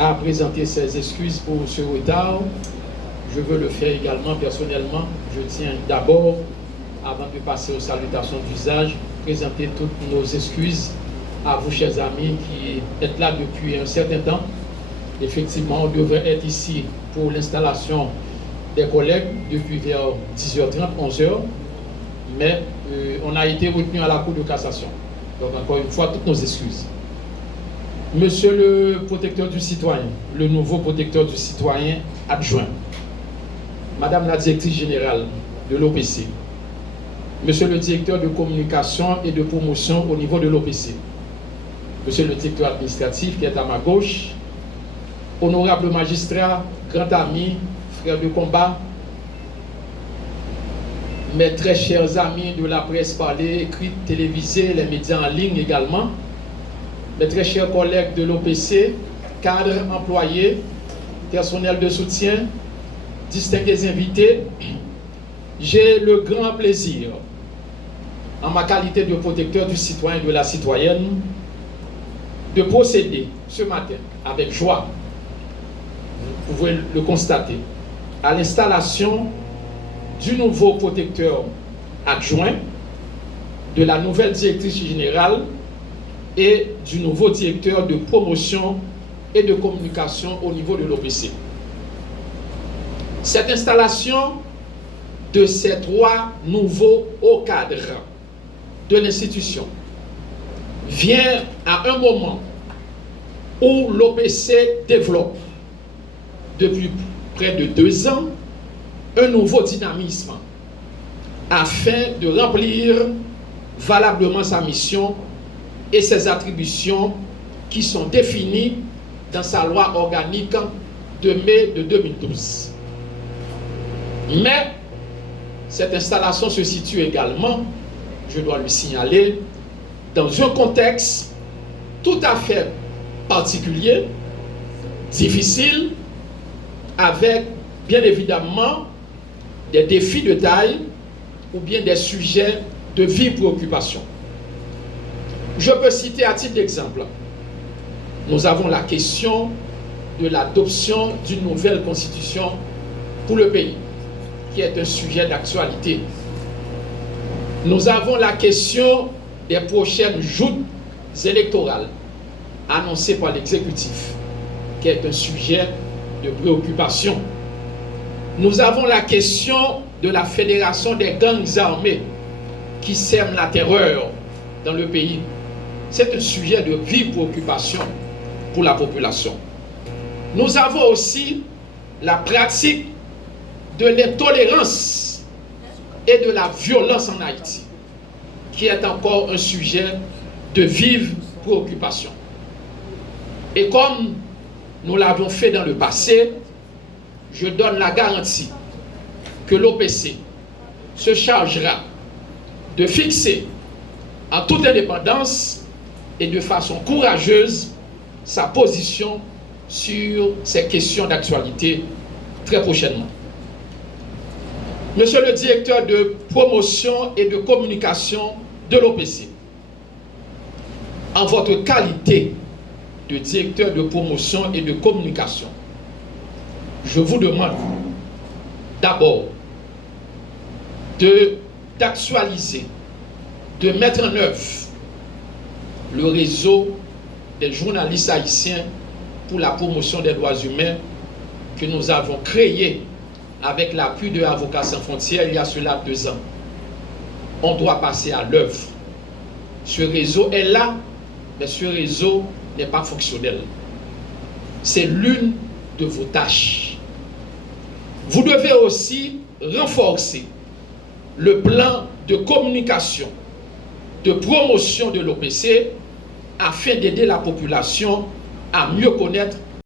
à présenter ses excuses pour ce retard. Je veux le faire également personnellement. Je tiens d'abord, avant de passer aux salutations d'usage, présenter toutes nos excuses à vous, chers amis, qui êtes là depuis un certain temps. Effectivement, on devrait être ici pour l'installation des collègues depuis vers 10h30, 11h, mais on a été retenu à la Cour de cassation. Donc, encore une fois, toutes nos excuses. Monsieur le protecteur du citoyen, le nouveau protecteur du citoyen adjoint, Madame la directrice générale de l'OPC, Monsieur le directeur de communication et de promotion au niveau de l'OPC, Monsieur le directeur administratif qui est à ma gauche, honorable magistrat, grand ami, frère de combat, mes très chers amis de la presse parlée, écrite, télévisée, les médias en ligne également, mes très chers collègues de l'OPC, cadres, employés, personnel de soutien, distingués invités, j'ai le grand plaisir, en ma qualité de protecteur du citoyen et de la citoyenne, de procéder ce matin avec joie, vous pouvez le constater, à l'installation du nouveau protecteur adjoint, de la nouvelle directrice générale et du nouveau directeur de promotion et de communication au niveau de l'OPC. Cette installation de ces trois nouveaux hauts cadres de l'institution vient à un moment où l'OPC développe depuis près de 2 ans un nouveau dynamisme afin de remplir valablement sa mission et ses attributions qui sont définies dans sa loi organique de mai de 2012. Mais cette installation se situe également, je dois lui signaler, dans un contexte tout à fait particulier, difficile, avec bien évidemment des défis de taille ou bien des sujets de vive préoccupation. Je peux citer à titre d'exemple, nous avons la question de l'adoption d'une nouvelle constitution pour le pays, qui est un sujet d'actualité. Nous avons la question des prochaines joutes électorales annoncées par l'exécutif, qui est un sujet de préoccupation. Nous avons la question de la fédération des gangs armés qui sèment la terreur dans le pays. C'est un sujet de vive préoccupation pour la population. Nous avons aussi la pratique de l'intolérance et de la violence en Haïti, qui est encore un sujet de vive préoccupation. Et comme nous l'avons fait dans le passé, je donne la garantie que l'OPC se chargera de fixer en toute indépendance et de façon courageuse sa position sur ces questions d'actualité très prochainement. Monsieur le directeur de promotion et de communication de l'OPC, en votre qualité de directeur de promotion et de communication, je vous demande d'abord d'actualiser, de mettre en œuvre le réseau des journalistes haïtiens pour la promotion des droits humains que nous avons créé avec l'appui de Avocats sans frontières il y a cela 2 ans. On doit passer à l'œuvre. Ce réseau est là, mais ce réseau n'est pas fonctionnel. C'est l'une de vos tâches. Vous devez aussi renforcer le plan de communication, de promotion de l'OPC afin d'aider la population à mieux connaître